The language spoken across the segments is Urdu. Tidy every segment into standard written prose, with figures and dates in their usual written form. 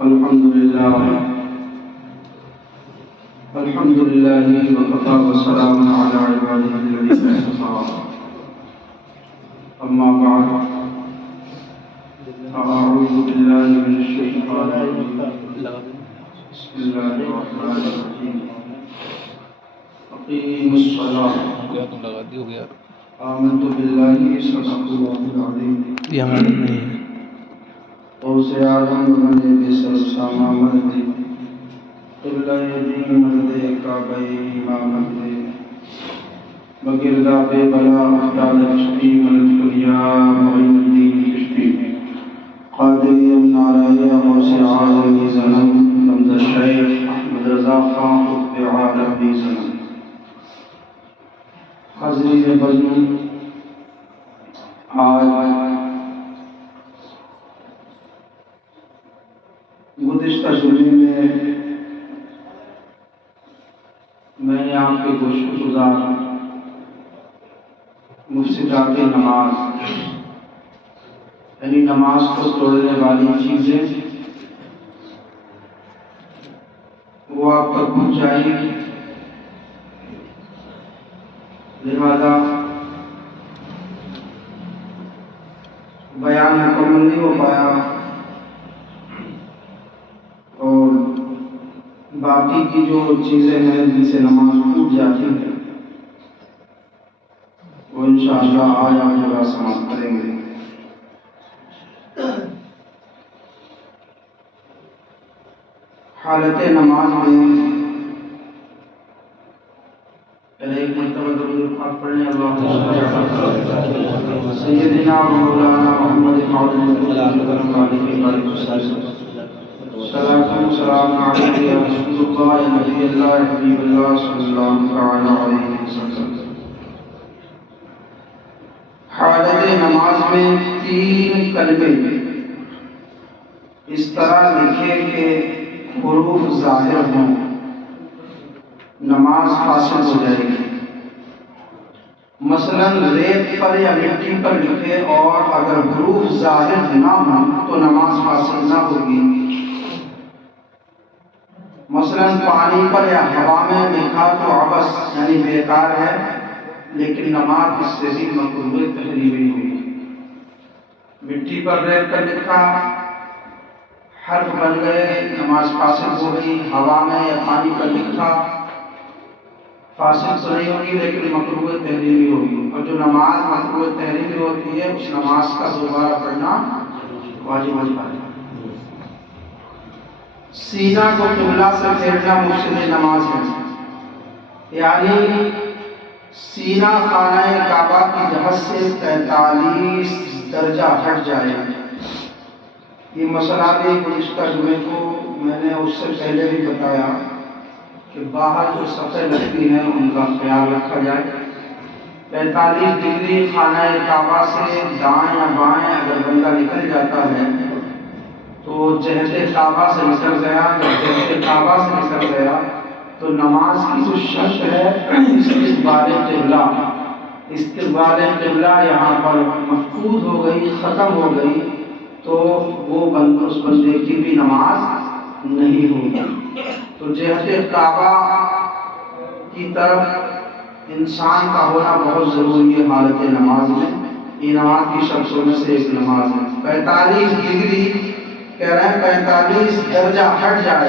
الحمد لله وكفى وسلام على عباده الذين اصطفى أما بعد فأعوذ بالله من الشيطان الرجيم بسم الله الرحمن الرحيم أقيموا الصلاة آمنت بالله صدق الله العظيم غوث اعظم بندے بے سر ساما مردے قبلہ دین مردے کعبہ امامت دے بگردہ بے بلا افداد رشتی ملد کلیا معین الدین کشتی قادری امنارائی غوث اعظم زنم حمد شیخ احمد رضا خان قطب عالم زنم حضرین بزم آج گزشتہ جمعے میں نے آپ کے گوشت گزار مفسدات نماز یعنی نماز کو توڑنے والی چیزیں وہ آپ تک پہنچائی، لہذا بیان مکمل نہیں ہو پایا اور باقی کی جو چیزیں ہیں جن سے نماز ٹوٹ جاتی ہے وہ انشاءاللہ آج آپ لوگ سماعت کریں گے۔ حالت نماز میں پہلے ایک مرتبہ درود پاک پڑھنے اللہم صلی سیدنا مولانا محمد صلاۃ و سلام علیک یا رسول اللہ یا نبی اللہ یا حبیب اللہ صلی اللہ علیہ وسلم۔ حالت نماز میں 3 کلمے اس طرح لکھے کہ حروف ظاہر ہوں، نماز فاسد ہو جائے گی۔ مثلا ریت پر یا مٹی پر لکھے اور اگر حروف ظاہر نہ ہوں تو نماز فاسد نہ ہوگی۔ مثلا پانی پر یا ہوا میں لکھا تو عبث یعنی بیکار ہے، لیکن نماز اس سے بھی مکروہ تحریمی ہوئی۔ مٹی پر ریت پر لکھا، حرف بن گئے، نماز فاسد ہو گئی۔ ہوا میں یا پانی پر لکھا، فاسد تو نہیں ہوگی لیکن مکروہ تحریمی ہوگی، اور جو نماز مکروہ تحریمی ہوتی ہے اس نماز کا دوبارہ پڑھنا واجب ہے۔ سینہ کو قبلہ سے پھیرنا مفسد نماز ہے، یعنی سینہ خانہ کعبہ کی جہت سے 43 درجہ ہٹ جائے۔ یہ مسئلہ بھی گزشتہ جمعے کو میں نے اس سے پہلے بھی بتایا کہ باہر جو صفیں لگتی ہیں ان کا خیال رکھا جائے۔ 45 ڈگری خانہ کعبہ سے دائیں یا بائیں اگر بندہ نکل جاتا ہے تو جہت کعبہ سے نکل گیا، جب جہت کعبہ سے نکل گیا تو نماز کی جو شرط ہے استقبال قبلہ یہاں پر مفقود ہو گئی، ختم ہو گئی، تو وہ اس بندے کی بھی نماز نہیں ہوگی۔ تو جہت کعبہ کی طرف انسان کا ہونا بہت ضروری ہے حالت نماز میں۔ یہ نماز کی شرطوں میں سے ایک نماز ہے۔ 45 ڈگری کہہ رہے ہیں، 45 درجہ ہٹ جائے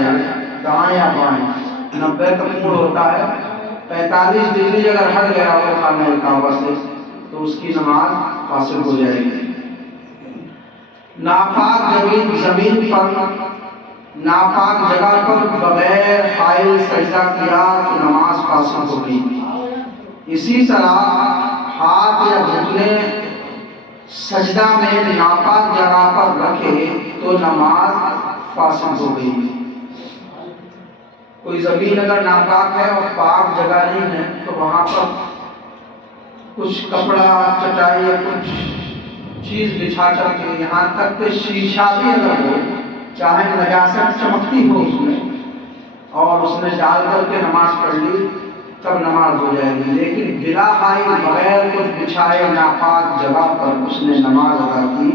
دائیں یا بائیں، 90 تک موڑ ہوتا ہے۔ 45 ڈگری اگر ہٹ گیا وہ خانہ کعبہ سے تو اس کی نماز فاسد ہو جائے گی۔ ناپاک زمین پر، ناپاک جگہ پر بغیر حائل سجدہ کیا تو نماز فاسد ہوگی۔ اسی طرح ہاتھ یا گھٹنے سجدہ میں ناپاک جگہ پر رکھے تو نماز فاسد ہو گئی۔ کوئی زمین اگر ناپاک ہے اور پاک جگہ نہیں ہے تو وہاں پر کچھ کپڑا، چٹائی یا کچھ چیز بچھا کر کے، یہاں تک کہ شیشہ بھی اگر ہو، چاہے نجاست چمکتی ہو اس میں، اور اس نے ڈال کر کے نماز پڑھ لی تب نماز ہو جائے گی۔ لیکن بلا حائل بغیر کچھ بچھائے ناپاک جگہ پر اس نے نماز ادا کی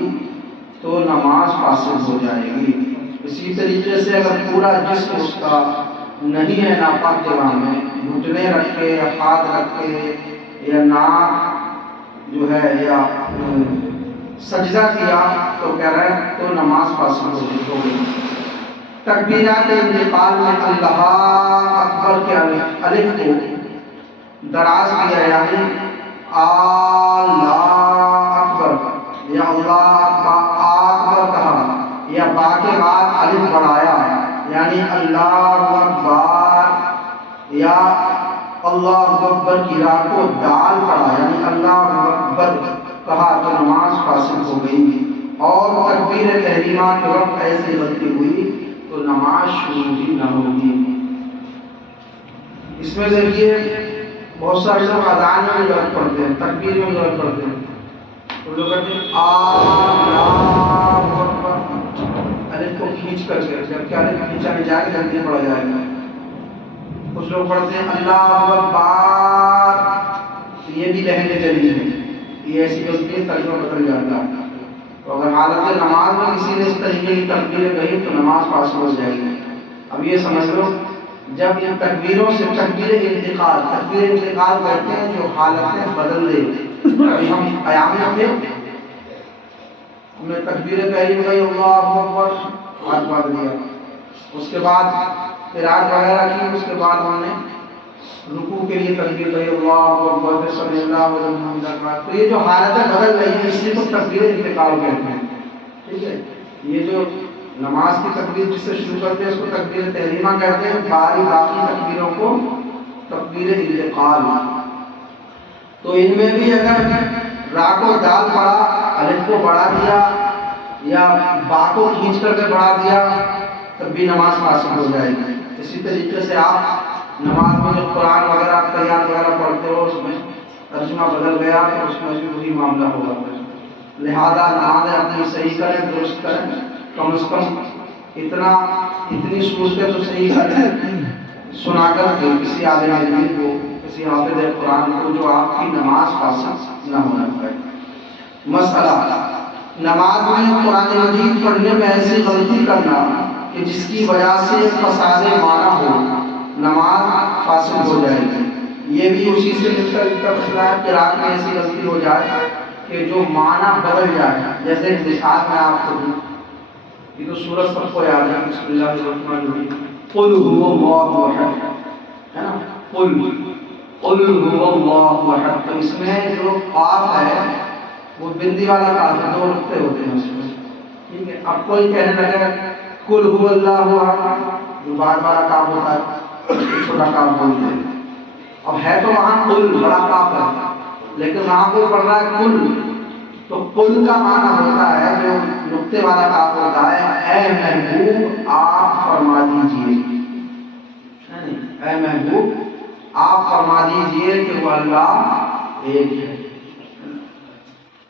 تو نماز نماز فاسد ہو جائے گی۔ اسی طریقے سے اگر پورا جسم اس کا نہیں ہے ناپاک جگہ میں، گھٹنے رکھے یا ہاتھ رکھے یا ناک جو ہے یا سجدہ کیا تو کہہ رہے ہیں تو نماز فاسد ہو گئی۔ تکبیرات انتقال میں اللہ اکبر کے الف کو دراز کیا، یعنی اللہ اکبر یا اللہ اکبر کہا، یا با کے بعد الف بڑھایا یعنی اللہ اکبر، یا اللہ اکبر کی راہ کو دال پڑھا یعنی اللہ اکبر کہا تو نماز فاسد ہو گئی۔ اور تکبیر تحریمہ کے وقت ایسی غلطی ہوئی تو نماز شروع ہی نہ ہوگی۔ اس میں دیکھیے بہت سارے لوگ اذان میں بھی غلط پڑھتے ہیں، تکبیر میں بھی غلط پڑھتے ہیں، تو لوگ کہتے ہیں اللہ اکبر، الف کو کھینچ کر کے، جبکہ الف کھینچا نہیں جائے گا جلدی پڑھا جائے گا۔ کچھ لوگ پڑھتے ہیں اللہ اکبر، یہ بھی لہجے چلی ہے، یہ ایسی غلطی ہے ترجمہ بدل جاتا ہے۔ تو اگر حالت نماز میں کسی نے اس طریقے کی تکبیریں کہی تو نماز فاسد ہو جائے گی۔ اب یہ سمجھ لو جب ان تکبیروں سے تکبیر انتقال کہتے ہیں جو حالتیں بدل دے۔ ابھی ہم قیام میں تھے، ہم نے تکبیریں پہلی کہی اللہ اکبر، ہاتھ باندھ دیا، اس کے بعد قرات وغیرہ کی، اس کے بعد ہم نے رکوع کے لیے تکبیر کہی اللہ اکبر، سمع اللہ لمن حمدہ۔ تو یہ جو حالتیں بدل رہی ہیں اس لیے تو تکبیر انتقال کہتے ہیں، ٹھیک ہے۔ یہ جو نماز کی تکبیر جس سے شروع کرتے ہیں اس کو تکبیر تحریمہ کہتے ہیں، باقی تکبیروں کو تکبیر انتقال۔ تو ان میں بھی اگر را کو دال پڑھا، الف کو بڑھا دیا یا با کو کھینچ کر کے بڑھا دیا تب بھی نماز فاسد ہو جائے گی۔ اسی طریقے سے آپ نماز میں جو قرآن وغیرہ تیار وغیرہ پڑھتے ہو اس میں ترجمہ بدل گیا تو اس میں بھی وہی معاملہ ہوگا۔ لہذا نماز اپنی صحیح کریں، درست کریں، کم از کم اتنی صورتیں تو صحیح کریں سنا کر کے کسی عالم علم کو، کسی حافظ قرآن کو، جو آپ کی نماز فاسد نہ ہونا پائے۔ مسئلہ نماز میں قرآن مجید پڑھنے میں ایسی غلطی کرنا کہ جس کی وجہ سے فساد معنی ہو، نماز فاسد ہو جائے گی۔ یہ بھی اسی سے ملتا جلتا مسئلہ ہے کہ رات میں ایسی غلطی ہو جائے کہ جو معنی بدل جائے، جیسے مثال میں آپ کو دوں، یہ تو سورت سب کو یاد ہے، بسم اللہ الرحمن الرحیم، قل هو اللہ احد، ہے نا، قل هو اللہ احد۔ تو اس میں جو قاف ہے وہ بندی والا قاف ہے، دو نقطے ہوتے ہیں اس میں، ٹھیک ہے۔ اب کوئی کہنے لگے قل هو اللہ احد، جو بار بار قاف ہوتا ہے چھوٹا قاف بولتے ہیں، اب ہے تو وہاں قل بڑا قاف ہے لیکن وہاں کوئی پڑھ رہا ہے قل، تو قل کا معنی ہوتا ہے جو نقطے والا قاف ہوتا ہے، اے محبوب آپ فرما دیجئے، اے محبوب آپ فرما دیجئے کہ وہ اللہ ایک ہے۔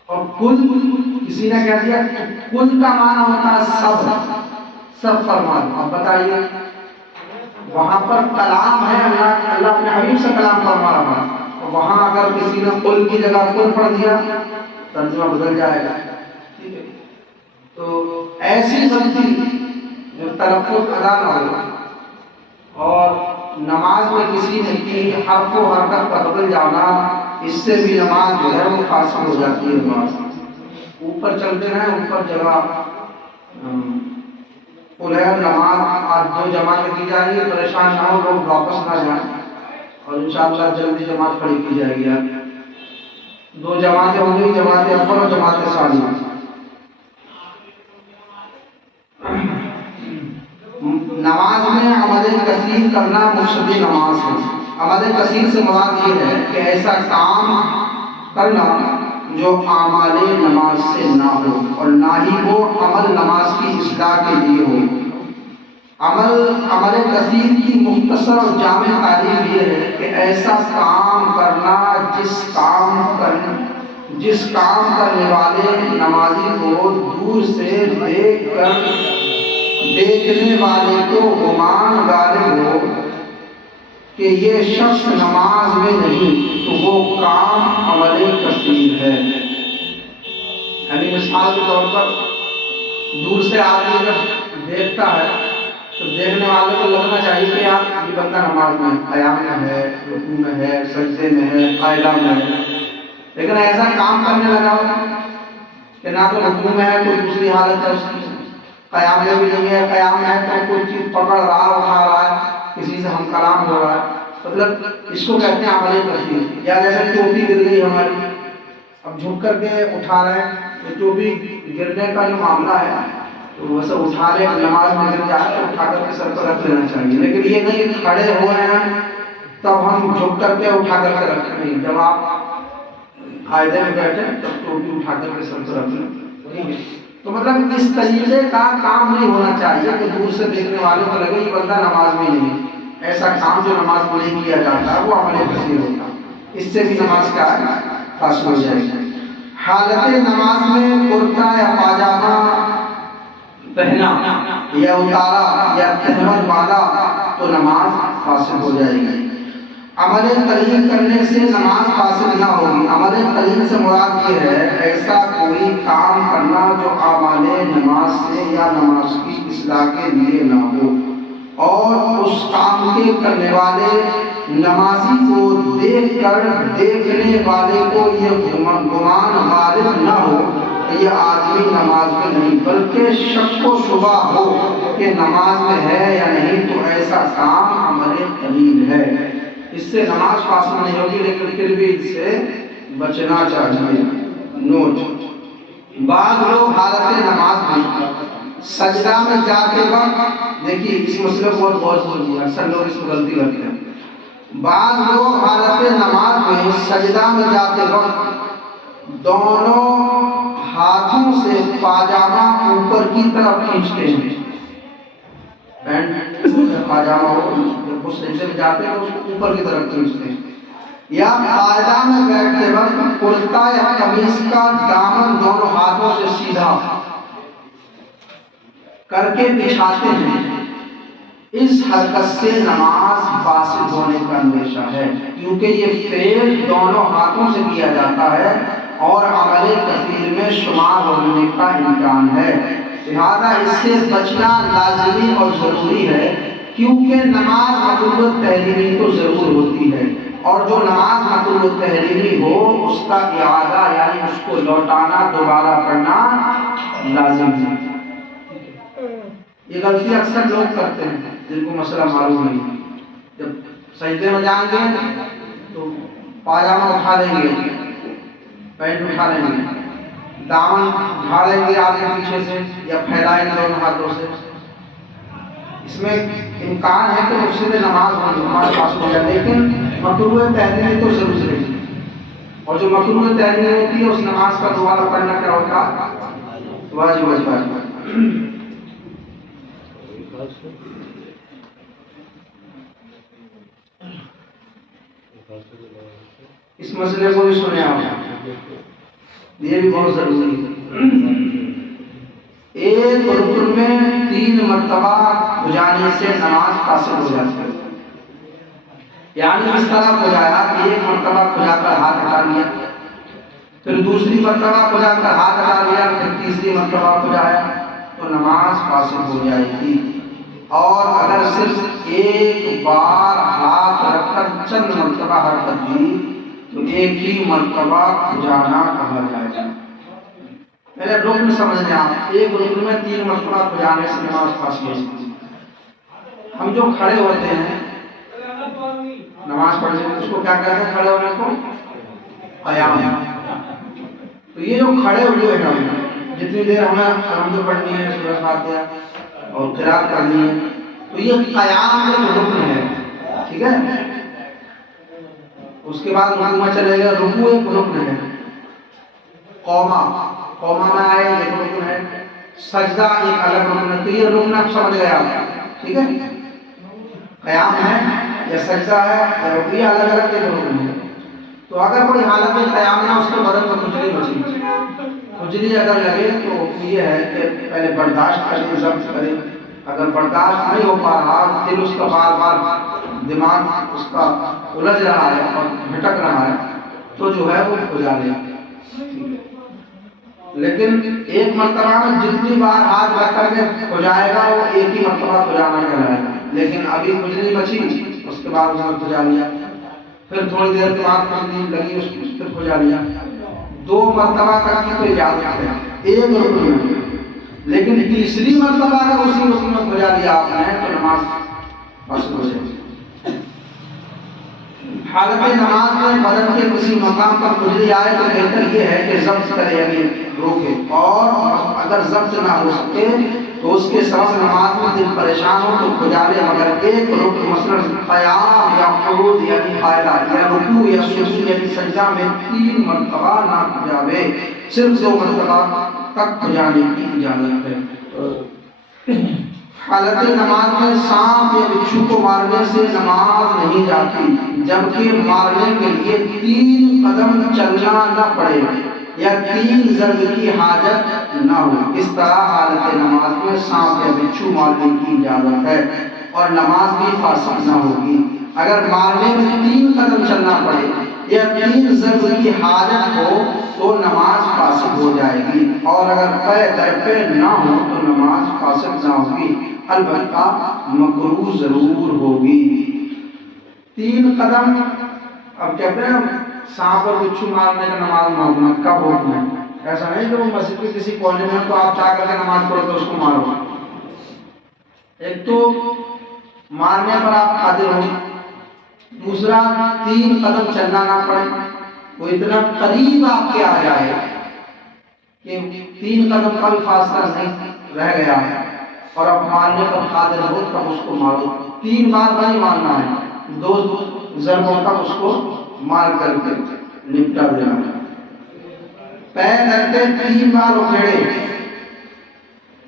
اور کل کسی نے کہہ دیا کل کا معنی ہوتا ہے سب فرما دو۔ اب بتائیے وہاں پر کلام ہے، اللہ اپنے حبیب سے کلام فرما رہا ہے، وہاں اگر کسی نے کل کی جگہ کل پڑھ دیا ترجمہ بدل جائے گا، ٹھیک ہے۔ تو ایسی غلطی جو تلفظ ادا نہ ہو اور نماز میں کسی نے کی حرف و حرکت کا بدل جانا، اس سے بھی نماز جو ہے وہ فاسد ہو جاتی ہے۔ نماز اوپر چلتے رہیں، اوپر جگہ نماز آج 2 جماعتیں کی جائیں گی، پریشان نہ ہو، لوگ واپس نہ جائیں، اور انشاءاللہ جلدی جماعت کھڑی کی جائے گی۔ 2 جماعتیں ہوں گی، جماعت اول اور جماعت ثانیہ۔ نماز میں عمل کثیر کرنا مفسد نماز ہے۔ عمل کثیر سے مراد یہ ہے کہ ایسا کام کرنا جو اعمال نماز سے نہ ہو اور نہ ہی وہ عمل نماز کی اصلاح کے لیے ہو۔ عمل کثیر کی مختصر اور جامع تعریف یہ ہے کہ ایسا کام کرنا جس کام کرنے والے نمازی کو دور سے دیکھنے والے کو گمان غالب ہو کہ یہ شخص نماز میں نہیں تو وہ کام عمل کثیر ہے۔ یعنی مثال کے طور پر دور سے آدمی جب دیکھتا ہے تو دیکھنے والے کو لگنا چاہیے کہ یار یہ بندہ نماز میں قیام میں ہے، رکوع میں ہے، سجدے میں ہے، قائلہ میں ہے، لیکن ایسا کام کرنے لگا ہو کہ نہ تو رکوع میں ہے، کوئی دوسری حالت ہے اس کی، قیام میں بھی نہیں ہے، قیام میں ہے تو کوئی چیز پکڑ رہا اٹھا رہا ہے، کسی سے ہم کلام ہو رہا ہے، مطلب اس کو کہتے ہیں عمل تسلیم۔ یا جیسے ٹوپی گر گئی ہماری، اب جھک کر کے اٹھا رہے ہیں تو ٹوپی گرنے کا جو معاملہ ہے تو ویسے اٹھا لے، نماز میں گر جائے تو اٹھا کر کے سر پر رکھ لینا چاہیے، لیکن یہ نہیں کھڑے ہوئے ہیں تب ہم جھک کر کے اٹھا کر کے رکھیں نہیں، جب آپ قاعدے میں بیٹھے تب ٹوپی اٹھا کر کے سر پر رکھ لیں۔ تو مطلب اس طریقے کا کام نہیں ہونا چاہیے کہ دور سے دیکھنے والوں کو لگے یہ بندہ نماز میں نہیں ہے۔ ایسا کام جو نماز میں نہیں کیا جاتا ہے وہ عمل کثیر ہوتا ہے، اس سے بھی نماز کا فاسد ہو جائے گی۔ حالت نماز میں کرتا یا پاجامہ پہنا یا اتارا یا تہمت باندھا تو نماز فاسد ہو جائے گی۔ عمل قلیل کرنے سے نماز فاسد نہ ہوگی۔ عمل قلیل سے مراد یہ ہے ایسا کوئی کام کرنا جو اعمال نماز سے یا نماز کی اصلاح کے لیے نہ ہو، اور اس کام کے کرنے والے نمازی کو دیکھ کر دیکھنے والے کو یہ گمان غالب نہ ہو کہ یہ آدمی نماز میں نہیں، بلکہ شک و شبہ ہو کہ نماز میں ہے یا نہیں، تو ایسا کام عمل قلیل ہے، اس سے نماز فاسد نہیں ہوگی، لیکن پھر بھی اس سے بچنا چاہیے۔ نوٹ: بعض لوگ حالت نماز میں سجدہ میں جاتے وقت، دیکھیے اس مسئلے کو بہت غور سے سنیے، اکثر لوگ اس میں غلطی کرتے ہیں۔ بعض لوگ حالت نماز میں سجدہ میں جاتے وقت دونوں ہاتھوں سے پاجامہ اوپر کی طرف کھینچتے ہیں، پینٹ پاجامہ ہو جب وہ سجدے میں جاتے ہیں تو اس کو اوپر کی طرف کھینچتے ہیں، یا قاعدہ میں بیٹھتے وقت کرتا یا قمیص کا دامن دونوں ہاتھوں سے سیدھا کر کے بچھاتے ہیں۔ اس حرکت سے نماز فاسد ہونے کا اندیشہ ہے، کیونکہ یہ فعل دونوں ہاتھوں سے کیا جاتا ہے اور عمل کثیر میں شمار ہونے کا امکان ہے، لہذا اس سے بچنا لازمی اور ضروری ہے، کیونکہ نماز مطلوب تحریمی تو ضرور ہوتی ہے، اور جو نماز مطلوب تحریمی ہو اس کا اعادہ یعنی اس کو لوٹانا، دوبارہ پڑھنا لازم ہے۔ یہ غلطی اکثر لوگ کرتے ہیں جن کو مسئلہ معلوم نہیں، جب سجدے میں جائیں گے تو پاجامہ اٹھا لیں گے، پینٹ اٹھا لیں گے، دامن جھاڑیں گے آگے پیچھے سے یا پھیلائیں گے دونوں ہاتھوں سے، اس میں امکان ہے کہ اس سے نماز پاس ہو جائے، لیکن مطلوب تحریمی تو ضرور ہے، اور جو مطلوب تحریمی ہوتی ہے اس نماز کا دوبارہ پڑھنا کیا ہوتا ہے؟ واجب ہے۔ اس مسئلے کو بھی سنے آپ، یہ بھی بہت ضروری ہے۔ ایک رکن میں 3 مرتبہ کھجانے سے نماز فاسد ہو جاتی ہے، یعنی اس طرح کھجایا کہ ایک مرتبہ کھجا کر ہاتھ ہٹا لیا، پھر دوسری مرتبہ کھجا کر ہاتھ ہٹا لیا، پھر تیسری مرتبہ کھجایا تو نماز فاسد ہو جائے گی، اور اگر صرف ایک بار ہاتھ رکھ کر چند مرتبہ حرکت دی تو ایک ہی مرتبہ کھجانا کہا جائے گا۔ میرے رکن سمجھنے آپ، ایک رکن میں 3 مرتبہ کھجانے سے نماز فاسد ہو جائے گی۔ ہم جو کھڑے ہوتے ہیں نماز پڑھنے میں، اس کو کیا کہتے ہیں؟ کھڑے ہونے کو قیام۔ تو یہ جو کھڑے ہوئے ہیں، جتنی دیر ہمیں الحمد پڑھنی ہے، سورۃ فاتحہ اور قرات کرنی ہے، تو یہ قیام ایک رکن ہے، ٹھیک ہے؟ اس کے بعد رکوع میں چلے گئے، رکوع ایک رکن ہے، قوما میں آئے ایک رکن ہے، سجدہ ایک الگ رکن ہے، تو یہ رکن آپ سمجھ گئے آپ، ٹھیک ہے؟ قیام ہے یا سجدہ ہے یا رکوع، یہ الگ الگ ایک رکن ہے۔ تو اگر کوئی حالت میں قیام نہ، اس کے بدن میں کھجلی بچی، کھجلی اگر لگے تو یہ ہے کہ پہلے برداشت کرے، ضبط کرے، اگر برداشت نہیں ہو پا رہا، دل اس کا بار بار دماغ اس کا الجھ رہا ہے اور بھٹک رہا ہے، تو جو ہے وہ کھجا لے۔ لیکن ایک مرتبہ میں جتنی بار ہاتھ رکھ کر کے کھجائے گا وہ ایک ہی مرتبہ کھجانا کہلائے گا. لیکن ابھی کھجلی بچی اس کے بعد اس نے کھجا لیا, پھر تھوڑی دیر کے بعد کھجلی لگی اس پھر کھجا لیا. 2 مرتبہ تک کی تو اجازت ہے ایک رکن میں, لیکن تیسری مرتبہ اگر اسی رکن میں کھجا لیا آپ نے تو نماز فاسد ہو جائے گی. حالت نماز میں بدن کے کسی مقام پر کھجلی آئے تو بہتر یہ ہے کہ ضبط کرے یعنی روکے, اور اگر ضبط نہ ہو سکے تو اس کے سبب نماز میں دل پریشان ہو تو کھجا لے, مگر ایک رکن مثلا قیام یا قعود یعنی قاعدہ یا رکوع یا سجود یعنی سجدہ میں 3 مرتبہ نہ کھجاوے, صرف 2 مرتبہ تک کھجانے کی اجازت ہے. حالت نماز میں سانپ یا بچھو کو مارنے سے نماز نہیں جاتی, جبکہ مارنے کے لیے 3 قدم چلنا نہ پڑے یا 3 ضرب کی حاجت نہ ہو. اس طرح حالت نماز میں سانپ یا بچھو مارنے کی اجازت ہے اور نماز بھی فاسد نہ ہوگی. اگر مارنے میں 3 قدم چلنا پڑے یا 3 ضرب کی حاجت ہو تو نماز فاسد ہو جائے گی, اور اگر پے در پے نہ ہو تو نماز فاسد نہ ہوگی, البتہ مکروہ ضرور ہوگی. 3 قدم, اب کہتے ہیں سانپ اور بچھو مارنے کا نماز معلومات کب حکم ہے, ایسا نہیں کہ وہ مسجد کے کسی کونے میں تو آپ چاہ کر کے نماز پڑھو تو اس کو مارو. ایک تو مارنے پر آپ قادر ہو, دوسرا 3 قدم چلنا نہ پڑے, وہ اتنا قریب آپ کے آ جائے کہ 3 قدم کا بھی فاصلہ نہیں رہ گیا ہے اور اب مارنے پر قادر ہو تب اس کو مارو. 3 بار نہیں مارنا ہے, 2 ضربوں تک اس کو مار کر کے نپٹا دینا ہے. پیر رکھتے 3 بار اکھیڑے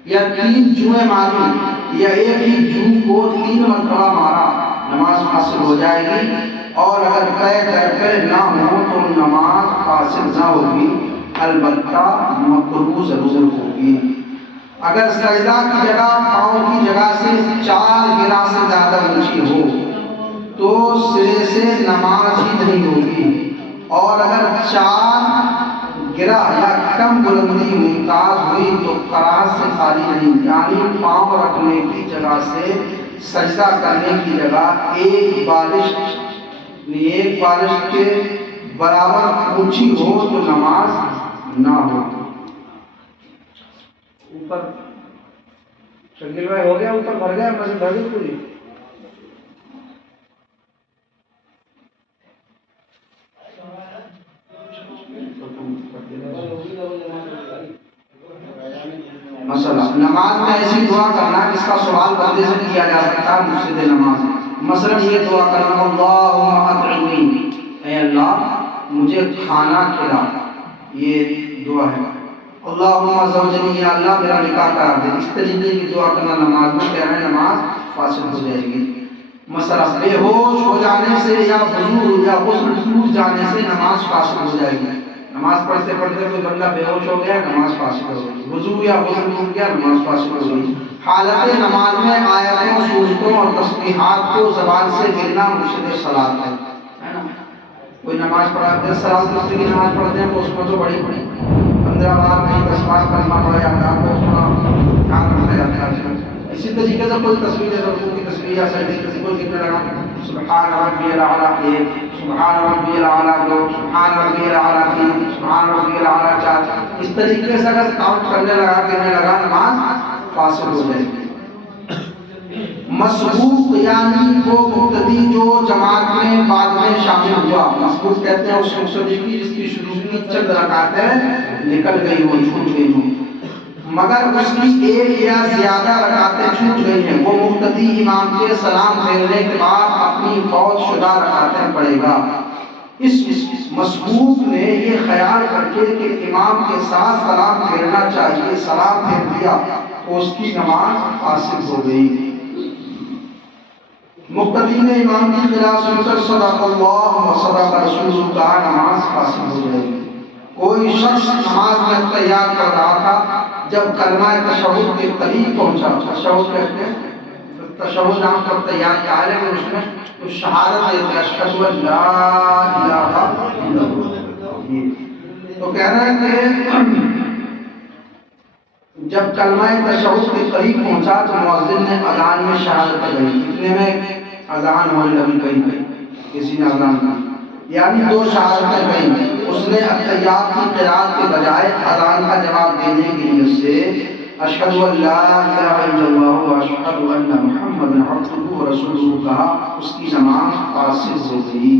یا 3 جوئیں ماری یا ایک ہی جو کو 3 مرتبہ مارا, نماز فاسد ہو جائے گی, اور اگر پیر در پہ نہ ہو تو نماز فاسد نہ ہوگی, البتہ مکروہ ضرور ہوگی. اگر سجدہ کی جگہ پاؤں کی جگہ سے 4 گرہ سے زیادہ اونچی ہو تو سرے سے نماز ہی نہیں ہوگی, اور اگر 4 گرہ یا کم بلندی ممتاز ہوئی تو قرار سے خالی نہیں, یعنی پاؤں رکھنے کی جگہ سے سجدہ کرنے کی جگہ ایک بالش کے برابر اونچی ہو تو نماز نہ ہو. اوپر شکیل بھائی ہو گیا, اوپر بھر گیا, مسجد بھر گئی پوری. مسئلہ نماز میں ایسی دعا کرنا جس کا سوال بندے سے کیا جا سکتا ہے مفسد نماز میں. مثلا یہ دعا کرنا, اللہم اطعمنی, اے اللہ مجھے کھانا کھلا, یہ دعا ہے. اللہم زوجنی, یا اللہ میرا نکاح کرا دے. اس طریقے کی دعا کرنا نماز میں کہنا ہے نماز فاسد ہو جائے گی. مثلا بے ہوش ہو جانے سے یا وضو یا غسل ٹوٹ جانے سے نماز فاسد ہو جائے گی. نماز پڑھتے پڑھتے کوئی بندہ بے ہوش ہو گیا, نماز فاسد ہو گئی. وضو یا غسل ٹوٹ گیا, نماز فاسد ہو گئی. حالت نماز میں آیتوں, سورتوں اور تسبیحات کو زبان سے ملنا مفسد صلاۃ ہے نا. کوئی نماز پڑھاتے ہیں, صلاۃ کی نماز پڑھتے ہیں تو اس میں تو بڑی 15 بار نہیں 10 بار کرنا پڑ جاتا ہے, تو اس میں کام کرنا جاتا ہے. اسی طریقے سے کوئی تصویر رکوع کی تصویر یا سجدے کی تصویر کتنے لگا, سبحان ربی الاعلیٰ 1, سبحان ربی الاعلیٰ 2, سبحان ربی الاعلیٰ 3, سبحان ربی الاعلیٰ 4. اس طریقے سے اگر کاؤنٹ کرنے لگا نماز فاسد ہو جائے گی. مسبوق یعنی وہ مقتدی جو جماعت میں بعد میں شامل ہوا, مسبوق کہتے ہیں اس مقتدی کی جس کی شروع کی چند رکعتیں نکل گئی ہوں, چھوٹ گئی ہوں, مگر اس کی ایک یا زیادہ رکعتیں چھوٹ گئی ہیں. وہ مقتدی امام کے سلام پھیرنے کے بعد اپنی فوت شدہ رکعتیں پڑھے گا. اس مسبوق نے یہ خیال کر کے کہ امام کے ساتھ سلام پھیرنا چاہیے, سلام پھیر دیا تو اس کی نماز فاسد ہو گئی. مقتدی نے امام کی خلاف سن کر صدق اللہ و صدق رسول کہا, نماز فاسد ہو جائے گی. کوئی شخص نماز میں تیار کر رہا تھا, جب کلمہ تشہد کے قریب پہنچا, تشہد کہتے ہیں تشہد نام پر تیار کیا ہے, لیکن اس میں تو شہادت دیتے اشہد ان لا الہ الا اللہ, تو کہہ رہا ہے کہ جب کلمہ تشہد کے قریب پہنچا تو مؤذن نے اذان میں شہادت کہی. اتنے میں اذان ہونے لگی. کہیں کسی نے اذان کی، یعنی دو شہادتیں کہیں. اس نے التحیات کی قرات کے بجائے اذان کا جواب دینے کی نیت سے اشہد ان لا الہ الا اللہ و اشہد ان محمد عبدہ و رسولہ کہا. اس کی نماز فاسد ہو گئی.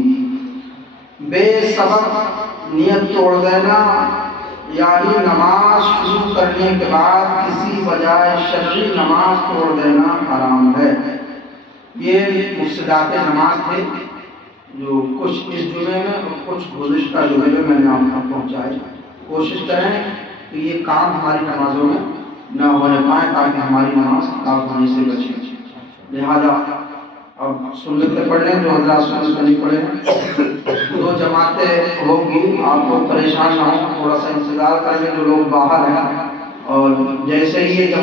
بے سبب نیت توڑ دینا یعنی نماز شروع کرنے کے بعد کسی وجہ شرعی نماز توڑ دینا حرام ہے. یہ مفسدات نماز تھے جو کچھ اس جمعے میں اور کچھ گزشتہ جمعے میں نے آپ تک پہنچائے. کوشش کریں کہ یہ کام ہماری نمازوں میں نہ ہونے پائیں تاکہ ہماری نماز خراب ہونے سے بچے. لہذا اب سنتیں پڑھ لیں جو حضرات سنت نہیں پڑھے ہیں. دو جماعتیں ہوں گی، آپ کو پریشان نہ ہوں، تھوڑا سا انتظار کریں جو لوگ باہر ہیں، اور جیسے ہی یہ جماعت